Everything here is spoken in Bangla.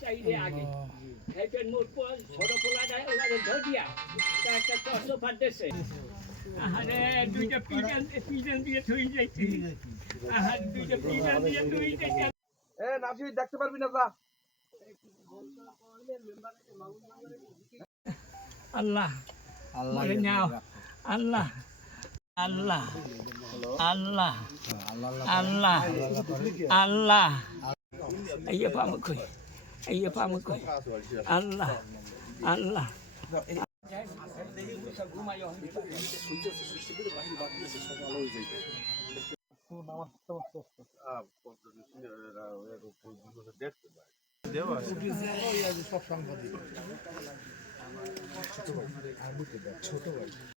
চাইলে আগে এইটা নোট পর ছোট খোলা যায় ওখানে ধর দিয়া তা একটা কষ্ট পাঠাচ্ছে আহারে দুইটা পিজন পিজন দিয়ে থই যাইছি আহার দুইটা পিজন দিয়ে থই যাইছি এ নাফি দেখতে পারবি না যা। আল্লাহ। বলে নাও। আল্লাহ আল্লাহ আল্লাহ আল্লাহ আল্লাহ। এই পাম কই? এই পাম কই? আল্লাহ আল্লাহ